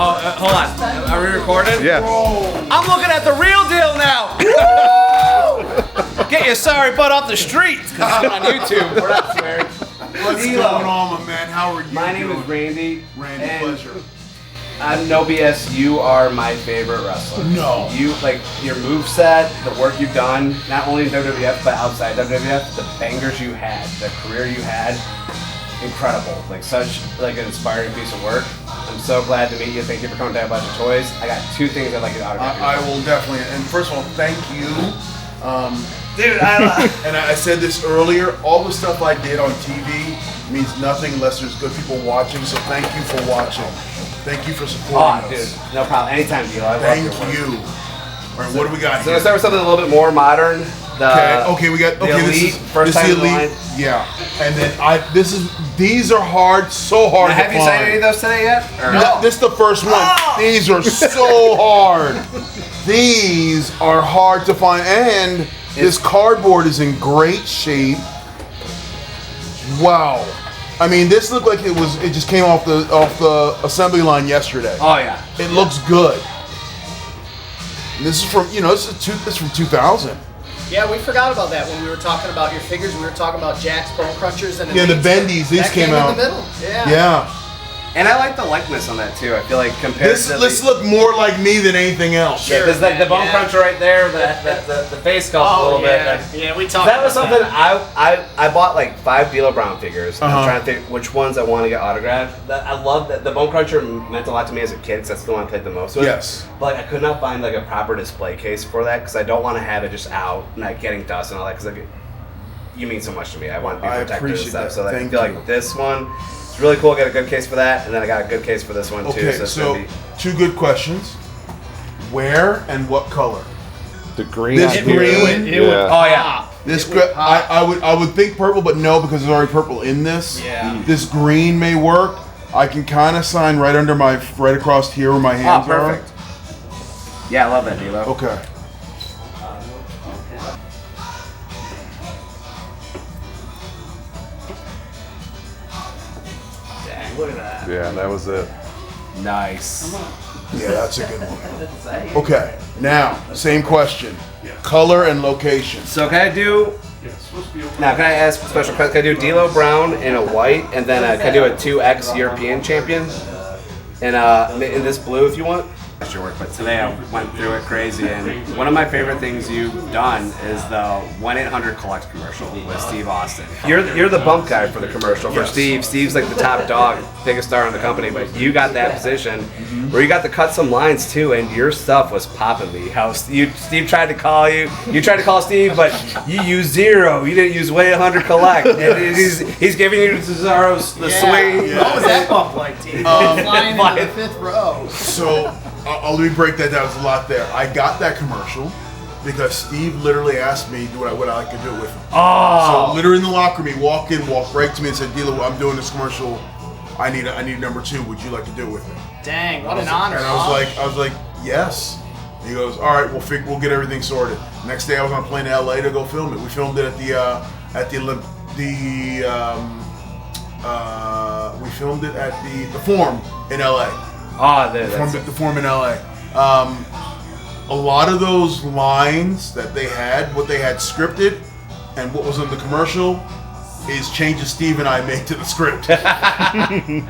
Oh, hold on. Are we recording? Yeah. I'm looking at the real deal now. Get your sorry butt off the street. On YouTube. We're not swearing. What's going on, my man? How are you? My name is Randy. Randy, pleasure. I'm no BS. You are my favorite wrestler. No. You, like, your moveset, the work you've done, not only in WWF, but outside WWF, the bangers you had, the career you had, incredible. Like, such, like, an inspiring piece of work. I'm so glad to meet you. Thank you for coming to a bunch of toys. I got two things I'd like you to autograph. I will definitely. And first of all, thank you. Dude, and I said this earlier, all the stuff I did on TV means nothing unless there's good people watching, so thank you for watching. Thank you for supporting us. Dude, no problem. Anytime, D'Lo. Thank you. All right, what do we got So here? let's start with something a little bit more modern. Okay, we got Elite, this is the Elite. Yeah, and then these are hard, so hard. Now, have you signed any of those today yet? Or No, this is the first one. Oh! These are so hard. These are hard to find, and this cardboard is in great shape. Wow. I mean, this looked like it just came off the assembly line yesterday. Oh yeah. It looks good. And this is from this is from 2000. Yeah, we forgot about that when we were talking about your figures. We were talking about Jack's Bone Crunchers and Yeah, the Bendies. These that came out in the middle. Yeah. Yeah. And I like the likeness on that too. I feel like compared to This look more like me than anything else. yeah, there's like the bone cruncher right there, the face sculpt a little bit. Yeah, we talked That was about something I bought like 5 D'Lo Brown figures. And I'm trying to think which ones I want to get autographed. I love that the bone cruncher meant a lot to me as a kid because that's the one I played the most with. Yes. But like, I could not find like a proper display case for that because I don't want to have it just out and like getting dust and all that because like, you mean so much to me. I want to be protected and appreciate stuff. that. So like, I Thank feel you. like this one. It's really cool. I got a good case for that, and then I got a good case for this one too. Okay, So, it's so gonna be... two good questions. Where and what color? The green. This on here. green. It would Oh yeah. This I would think purple, but no, because there's already purple in this. Yeah. This green may work. I can kind of sign right across here where my hands perfect. Yeah, I love that, D'Lo. are. Okay. Dang, look at that. Yeah, that was it. Nice. Yeah, that's a good one. Okay. Now, same question. Color and location. So can I do? Now can I ask a special question? Can I do D'Lo Brown in a white, and then can I do a 2X European champion, and in this blue if you want? That's your work, but today I went through it crazy, and one of my favorite things you've done is the 1-800-COLLECT commercial with Steve Austin. You're the bump guy for the commercial for Steve. Steve's like the top dog, biggest star in the company, but you got that position where you got to cut some lines too, and your stuff was popping me. How Steve tried to call you tried to call Steve, but you used 0. You didn't use 1-800-COLLECT. And he's giving you Cesaro's the swing. What was that bump like, T? Flying into the 5th row. So, let me break that down. There's a lot there. I got that commercial because Steve literally asked me what I like to do with him. Oh. So literally in the locker room, he walked right to me and said, "D'Lo, I'm doing this commercial. I need number 2. Would you like to do it with me?" Dang, what an honor. And I was like, yes. He goes, all right, we'll get everything sorted. Next day, I was on a plane to LA to go film it. We filmed it at we filmed it at the Forum in LA. The Forum in LA. A lot of those lines that they had, what they had scripted, and what was in the commercial, is changes Steve and I made to the script.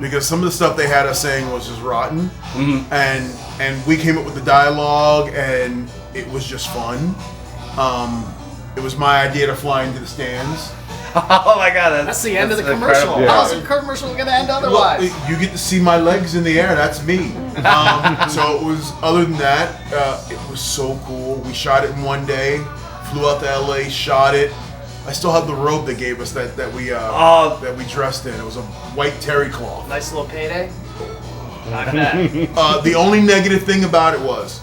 Because some of the stuff they had us saying was just rotten, and we came up with the dialogue, and it was just fun. It was my idea to fly into the stands. Oh my God, that's the end of the commercial. incredible. How's the commercial gonna end otherwise? Look, you get to see my legs in the air. That's me. So it was. Other than that, it was so cool. We shot it in one day. Flew out to LA, shot it. I still have the robe they gave us that we dressed in. It was a white terry cloth. Nice little payday. Not bad. The only negative thing about it was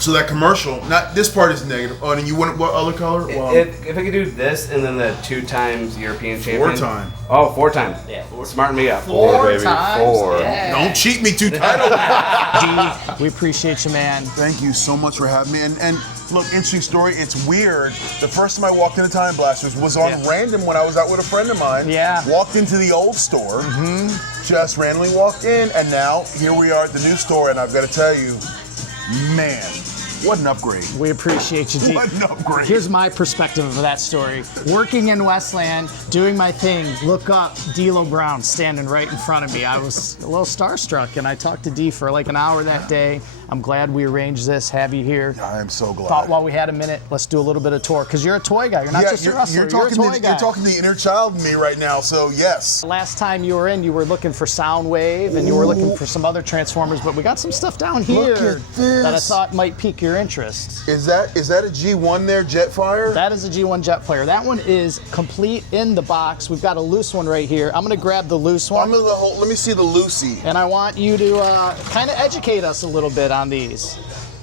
So that commercial, not this part is negative. Oh, and you want what other color? Well, if I could do this and then the 2 times European champion. 4 time. Oh, 4 times. Yeah. Smarten me up. 4 baby. times. 4. Yeah. Don't cheat me 2 titles. D, we appreciate you, man. Thank you so much for having me. And look, interesting story. It's weird. The first time I walked into Time Blasters was on random when I was out with a friend of mine. Yeah. Walked into the old store. Just randomly walked in, and now here we are at the new store. And I've got to tell you, man, what an upgrade. We appreciate you, D. What an upgrade. Here's my perspective of that story. Working in Westland, doing my thing, look up, D'Lo Brown standing right in front of me. I was a little starstruck, and I talked to D for like an hour that day. I'm glad we arranged this, have you here. I am so glad. Thought while we had a minute, let's do a little bit of tour, because you're a toy guy. You're not just a wrestler, you're a toy guy. You're talking the inner child in me right now, so yes. Last time you were in, you were looking for Soundwave, and you were looking for some other Transformers, but we got some stuff down here Look at this. that I thought might pique your interest. Is that a G1 there, Jetfire? That is a G1 Jetfire. That one is complete in the box. We've got a loose one right here. I'm gonna grab the loose one. Let me see the Lucy. And I want you to kind of educate us a little bit on these,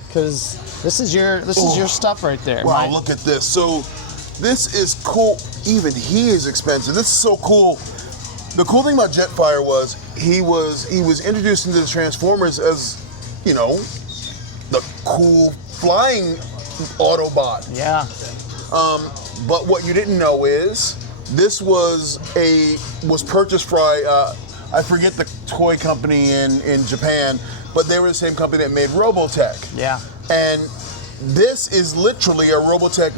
because this is your stuff right there. Wow, look at this. So this is cool. Even he is expensive. This is so cool. The cool thing about Jetfire was he was introduced into the Transformers as, you know, the cool flying Autobot. Yeah. But what you didn't know is this was purchased by I forget the toy company in Japan, but they were the same company that made Robotech. Yeah. And this is literally a Robotech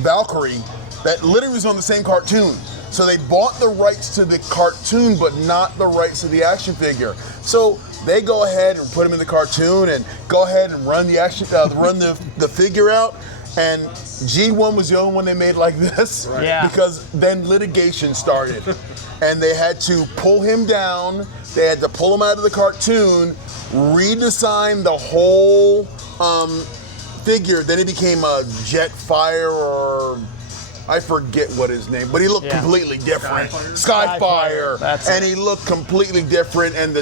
Valkyrie that literally was on the same cartoon. So they bought the rights to the cartoon, but not the rights to the action figure. So they go ahead and put him in the cartoon and go ahead and run the action, run the figure out. And G1 was the only one they made like this, Yeah. because then litigation started, and they had to pull him down. They had to pull him out of the cartoon, redesign the whole figure. Then he became a Jetfire, or I forget what his name, but he looked completely different. Skyfire. That's and it. he looked completely different, and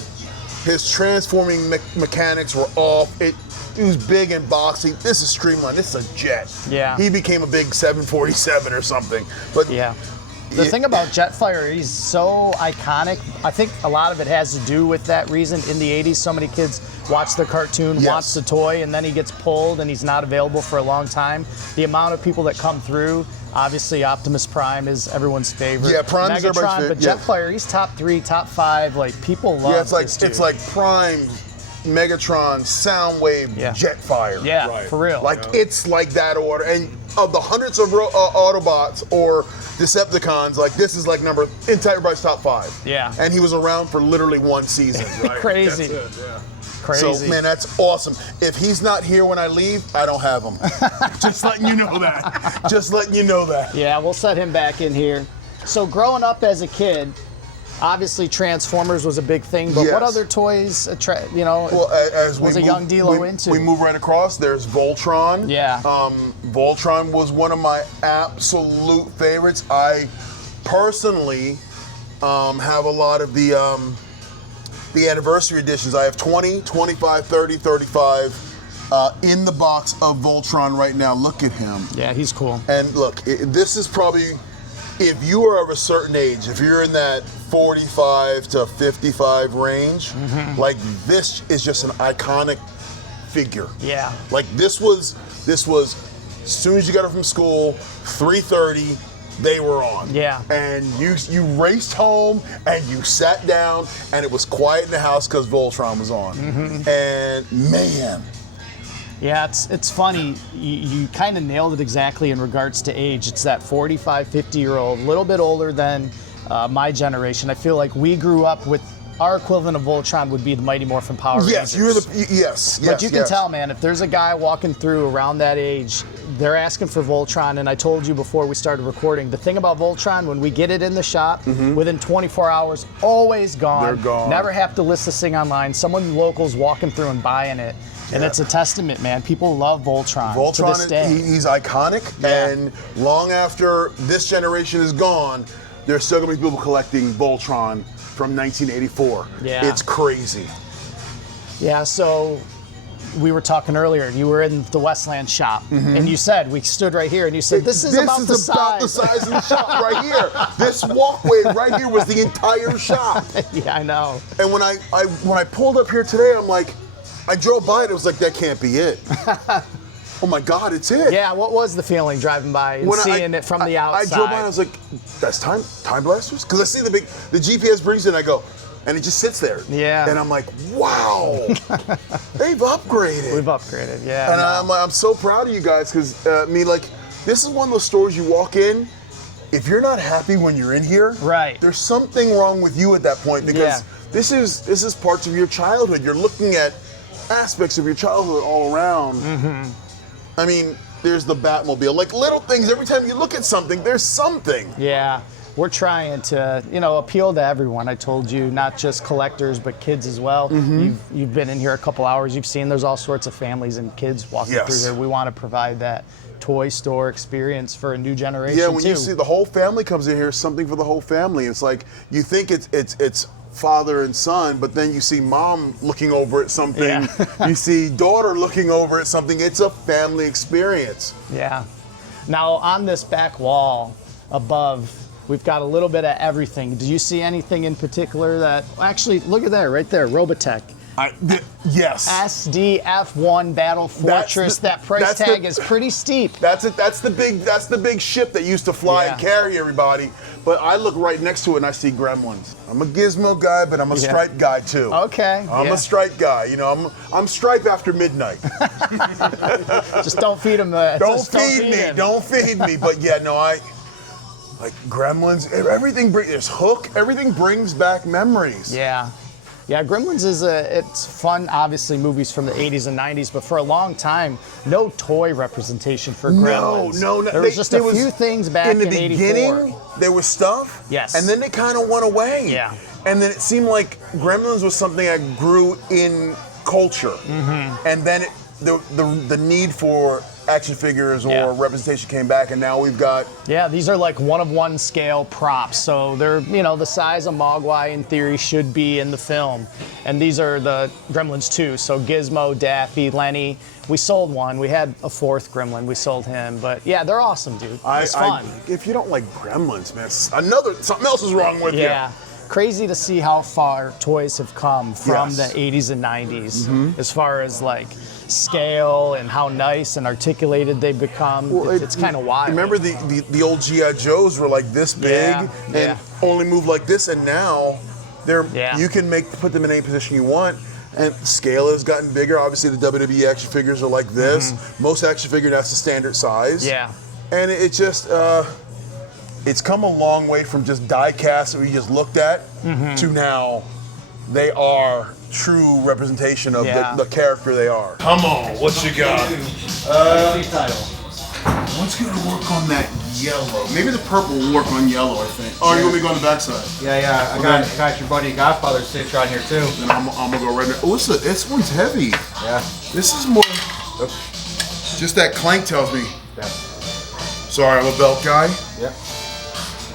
his transforming mechanics were off. He was big and boxy. This is streamlined. This is a jet. Yeah. He became a big 747 or something. But Yeah. The thing about Jetfire, he's so iconic. I think a lot of it has to do with that reason. In the 80s, so many kids watch the cartoon, watch the toy, and then he gets pulled and he's not available for a long time. The amount of people that come through, obviously Optimus Prime is everyone's favorite. Yeah, Prime is everybody's favorite. But Jetfire, he's top 3, top 5. Like, people love this dude. It's like Prime, Megatron, Soundwave, Jetfire. Yeah, for real. Like it's like that order. And of the hundreds of Autobots or Decepticons, like this is like everybody's top 5. Yeah. And he was around for literally 1 season. Crazy. That's it, Crazy. So man, that's awesome. If he's not here when I leave, I don't have him. Just letting you know that. Just letting you know that. Yeah, we'll set him back in here. So growing up as a kid, obviously Transformers was a big thing, but what other toys, well, as was a young D'Lo into? We move right across. There's Voltron. Yeah. Voltron was one of my absolute favorites. I personally have a lot of the anniversary editions. I have 20, 25, 30, 35 in the box of Voltron right now. Look at him. Yeah, he's cool. And look, this is probably, if you are of a certain age, if you're in that 45 to 55 range, like this is just an iconic figure. Yeah. Like this was, as soon as you got it from school, 3:30, they were on. Yeah. And you raced home and you sat down and it was quiet in the house because Voltron was on. And man. Yeah, it's funny. You kind of nailed it exactly in regards to age. It's that 45, 50-year-old, a little bit older than my generation. I feel like we grew up with our equivalent of Voltron would be the Mighty Morphin Power Rangers. Yes, But you can tell, man, if there's a guy walking through around that age, they're asking for Voltron. And I told you before we started recording, the thing about Voltron, when we get it in the shop, within 24 hours, always gone. They're gone. Never have to list this thing online. Someone local's walking through and buying it. And it's a testament, man. People love Voltron. To this day. He's iconic, and long after this generation is gone, there's still gonna be people collecting Voltron from 1984. Yeah. It's crazy. Yeah, so we were talking earlier. You were in the Westland shop, and you said, we stood right here, and you said, this is about the size of the shop right here. This walkway right here was the entire shop. Yeah, I know. And when I pulled up here today, I'm like, I drove by it. It was like, that can't be it. Oh my God, it's it. Yeah, what was the feeling driving by and seeing it from the outside? I drove by and I was like, that's Time Blasters? Because I see the GPS brings it and I go, and it just sits there. Yeah. And I'm like, wow, they've upgraded. We've upgraded, yeah. And I'm so proud of you guys because, this is one of those stores you walk in, if you're not happy when you're in here, right, there's something wrong with you at that point because this is parts of your childhood. You're looking at aspects of your childhood all around. I mean, there's the Batmobile. Like little things, every time you look at something, there's something. Yeah. We're trying to, appeal to everyone. I told you, not just collectors, but kids as well. You've been in here a couple hours. You've seen there's all sorts of families and kids walking through here. We want to provide that toy store experience for a new generation. Yeah, when you see the whole family comes in here, something for the whole family. It's like you think it's father and son, but then you see mom looking over at something. Yeah. You see daughter looking over at something. It's a family experience. Yeah. Now on this back wall above, we've got a little bit of everything. Do you see anything in particular that, actually, look at that right there, Robotech. Yes. SDF-1 Battle Fortress. That price tag is pretty steep. That's the big ship that used to fly and carry everybody. But I look right next to it and I see Gremlins. I'm a Gizmo guy, but I'm a Stripe guy too. Okay. I'm a Stripe guy. I'm Stripe after midnight. Just don't feed him. Don't feed me. But yeah, no, like Gremlins. Everything there's Hook. Everything brings back memories. Yeah. Yeah, Gremlins it's fun, obviously, movies from the 80s and 90s, but for a long time, no toy representation for Gremlins. No. There was just a few things back in 84. In the beginning, there was stuff. Yes. And then they kind of went away. Yeah. And then it seemed like Gremlins was something that grew in culture. And then the need for action figures or representation came back, and now we've got... Yeah, these are like one-of-one scale props, so they're, the size of Mogwai in theory should be in the film. And these are the Gremlins too, so Gizmo, Daffy, Lenny. We sold one. We had a fourth Gremlin. We sold him, but yeah, they're awesome, dude. It's fun. If you don't like Gremlins, man, something else is wrong with you. Yeah. Crazy to see how far toys have come from the 80s and 90s, as far as like scale and how nice and articulated they've become. Well, it's kind of wild. Remember the old G.I. Joes were like this big and only move like this, and now you can put them in any position you want. And scale has gotten bigger. Obviously, the WWE action figures are like this. Most action figure, that's the standard size. Yeah. And it just it's come a long way from just die casts that we just looked at to now they are true representation of the character they are. Come on, what you got? What's gonna work on that yellow? Maybe the purple will work on yellow, I think. Oh, you want me to go on the backside? Yeah. I got your buddy Godfather signature on here too. Then I'm gonna go right there. Oh, listen, this one's heavy. Yeah. This is more. Just that clank tells me. Yeah. Sorry, I'm a belt guy. Yeah.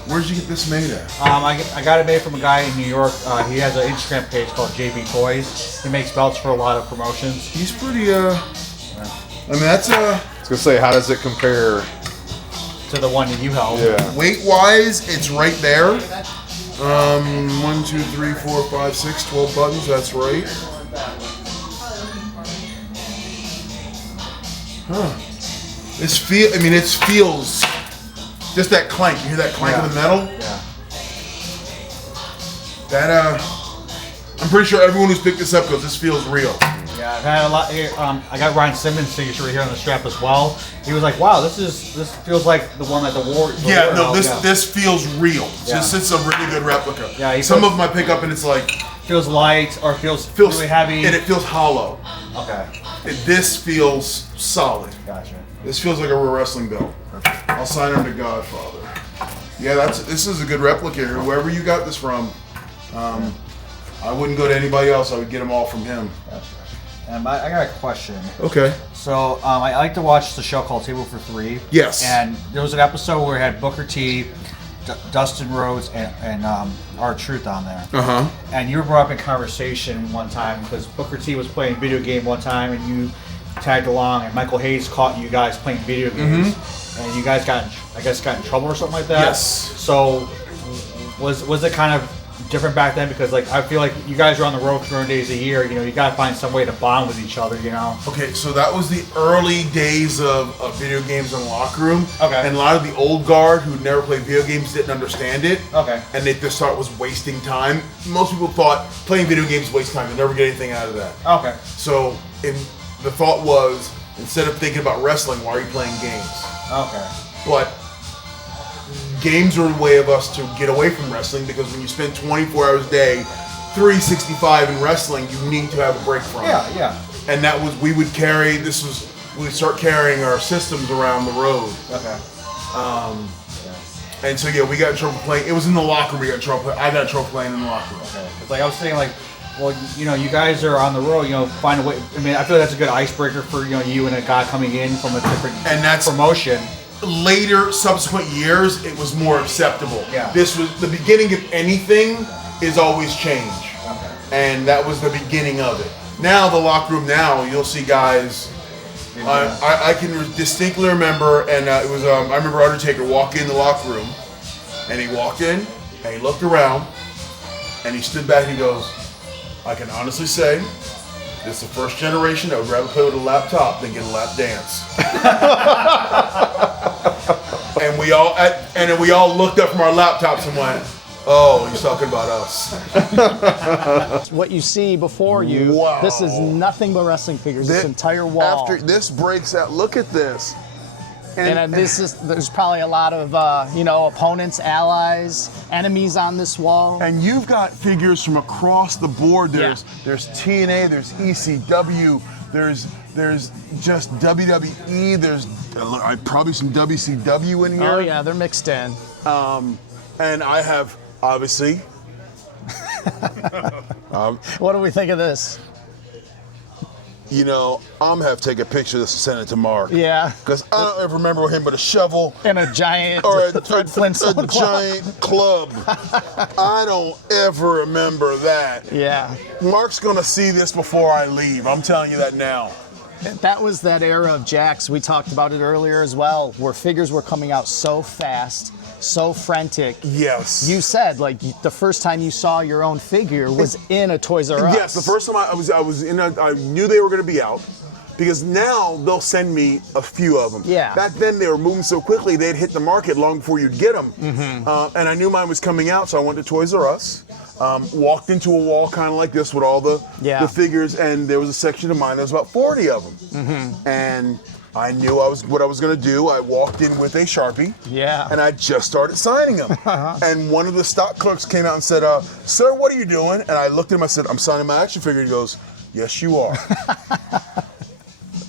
Where'd you get this made at? I got it made from a guy in New York. He has an Instagram page called JB Toys. He makes belts for a lot of promotions. He's pretty, I mean, that's I was gonna say, how does it compare to the one that you held? Yeah. Weight-wise, it's right there. 1, 2, 3, 4, 5, 6, 12 buttons. That's right. Huh. It feels. Just that clank. You hear that clank of the metal? Yeah. That I'm pretty sure everyone who's picked this up goes, this feels real. Yeah, I've had a lot here. I got Ryan Simmons' signature right here on the strap as well. He was like, "Wow, this feels like the one at the war." This feels real. Yeah. It's a really good replica. Yeah, some of them I pick up and it's like feels light or feels really heavy, and it feels hollow. Okay. This feels solid. Gotcha. This feels like a real wrestling belt. I'll sign him to Godfather. Yeah, this is a good replica. Whoever you got this from, I wouldn't go to anybody else. I would get them all from him. Gotcha. And I got a question. Okay. So I like to watch the show called Table for Three. Yes. And there was an episode where it had Booker T, Dustin Rhodes and R-Truth on there. Uh-huh. And you were brought up in conversation one time because Booker T was playing video game one time and you tagged along, and Michael Hayes caught you guys playing video games, and you guys got in trouble or something like that. Yes. So was it kind of different back then? Because like I feel like you guys are on the road 300 days a year. You know, you got to find some way to bond with each other. You know. Okay, so that was the early days of video games in the locker room. Okay. And a lot of the old guard who never played video games didn't understand it. Okay. And they just thought it was wasting time. Most people thought playing video games waste time. You'll never get anything out of that. Okay. So the thought was, instead of thinking about wrestling, why are you playing games? Okay. But games are a way of us to get away from wrestling, because when you spend 24 hours a day, 365 in wrestling, you need to have a break from it. Yeah. And that was, we would start carrying our systems around the road. Okay. And so yeah, we got in trouble playing. It was in the locker room. I got in trouble playing in the locker room. Okay. It's like I was saying, like, well, you know, you guys are on the road. You know, find a way. I mean, I feel that's a good icebreaker for you and a guy coming in from a different promotion. Later, subsequent years, it was more acceptable. Yeah. This was the beginning of anything. Is always change. Okay. And that was the beginning of it. Now the locker room. Now you'll see guys. I can distinctly remember, and it was I remember Undertaker walking in the locker room, and he walked in, and he looked around, and he stood back and he goes, "I can honestly say, this is the first generation that would rather play with a laptop than get a lap dance." And we all looked up from our laptops and went, "Oh, he's talking about us." What you see before you, Wow. This is nothing but wrestling figures. This entire wall. After this breaks out, look at this. And there's probably a lot of opponents, allies, enemies on this wall. And you've got figures from across the board. There's TNA, there's ECW, there's just WWE, there's probably some WCW in here. Oh yeah, they're mixed in. And I have, obviously. What do we think of this? You know, I'm gonna have to take a picture of this and send it to Mark. Yeah. Because I don't ever remember him but a shovel. And a giant Or a Flintstone giant club. I don't ever remember that. Yeah. Mark's gonna see this before I leave. I'm telling you that now. That was that era of Jakks. We talked about it earlier as well, where figures were coming out so fast, so frantic. Yes. You said like the first time you saw your own figure was in a Toys R Us. Yes, the first time I knew they were going to be out, because now they'll send me a few of them. Yeah. Back then they were moving so quickly they'd hit the market long before you'd get them. And I knew mine was coming out, so I went to Toys R Us. Walked into a wall kind of like this with all the figures, and there was a section of mine. There was about 40 of them, and I knew what I was going to do. I walked in with a Sharpie, and I just started signing them. And one of the stock clerks came out and said, "Sir, what are you doing?" And I looked at him. I said, "I'm signing my action figure." He goes, "Yes, you are."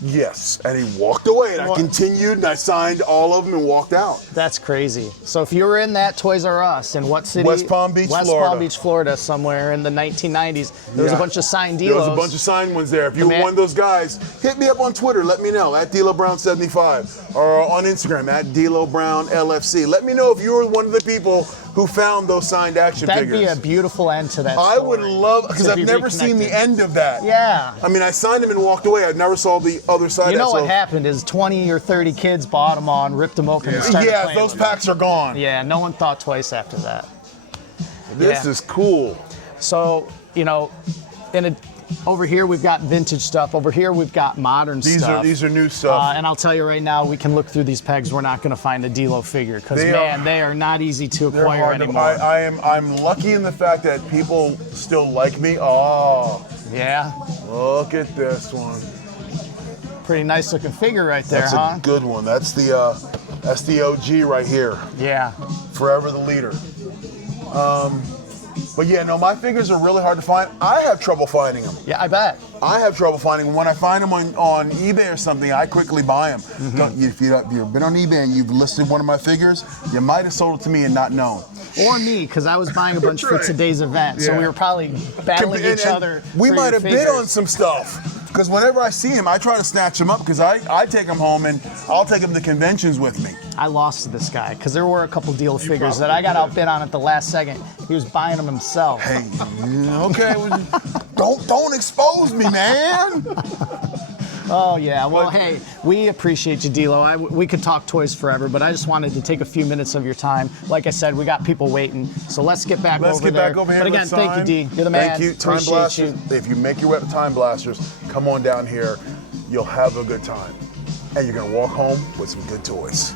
Yes, and he walked away, and I continued, and I signed all of them and walked out. That's crazy. So if you were in that Toys R Us in what city? West Palm Beach, West Florida. Palm Beach, Florida, somewhere in the 1990s. There was a bunch of signed delos. There was a bunch of signed ones there. If you were one of those guys, hit me up on Twitter. Let me know, at DeloBrown75, or on Instagram, at DeloBrownLFC. Let me know if you were one of the people who found those signed action figures. That'd be a beautiful end to that story. I would love, because I've never seen the end of that. Yeah. I mean, I signed them and walked away. I never saw the other side. You know what happened is 20 or 30 kids bought them on, ripped them open, and started playing those with packs them. are gone. Yeah, no one thought twice after that. This is cool. So, over here we've got vintage stuff. Over here we've got modern stuff. These are new stuff. And I'll tell you right now, we can look through these pegs. We're not going to find a Delo figure because they are not easy to acquire anymore. I'm lucky in the fact that people still like me. Oh, yeah. Look at this one. Pretty nice looking figure right there, That's a good one. That's the OG right here. Yeah. Forever the leader. But yeah, no, my figures are really hard to find. I have trouble finding them. Yeah, I bet. I have trouble finding them. When I find them on eBay or something, I quickly buy them. If you've been on eBay and you've listed one of my figures, you might have sold it to me and not known. Or me, because I was buying a bunch for today's event. So we were probably battling each other. We might have bid on some stuff. Because whenever I see him, I try to snatch him up because I take him home and I'll take him to conventions with me. I lost to this guy because there were a couple deal figures that I got outbid on at the last second. He was buying them himself. Hey, okay, don't expose me, man. Oh yeah, well hey, we appreciate you, D'Lo. We could talk toys forever, but I just wanted to take a few minutes of your time. Like I said, we got people waiting, so let's get back over there. But again, thank you, D. You're the man. Thank you, Time Blasters. If you make your way up to Time Blasters, come on down here. You'll have a good time, and you're gonna walk home with some good toys.